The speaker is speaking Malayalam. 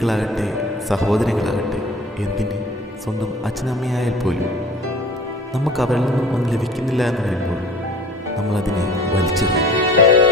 സുഹൃത്തുക്കളാകട്ടെ, സഹോദരങ്ങളാകട്ടെ, എന്തിന് സ്വന്തം അച്ഛനമ്മയായാൽ പോലും നമുക്ക് അവരിൽ നിന്നും ഒന്നും ലഭിക്കുന്നില്ല എന്ന് വരുമ്പോൾ നമ്മളതിനെ വലിച്ചെറിയും.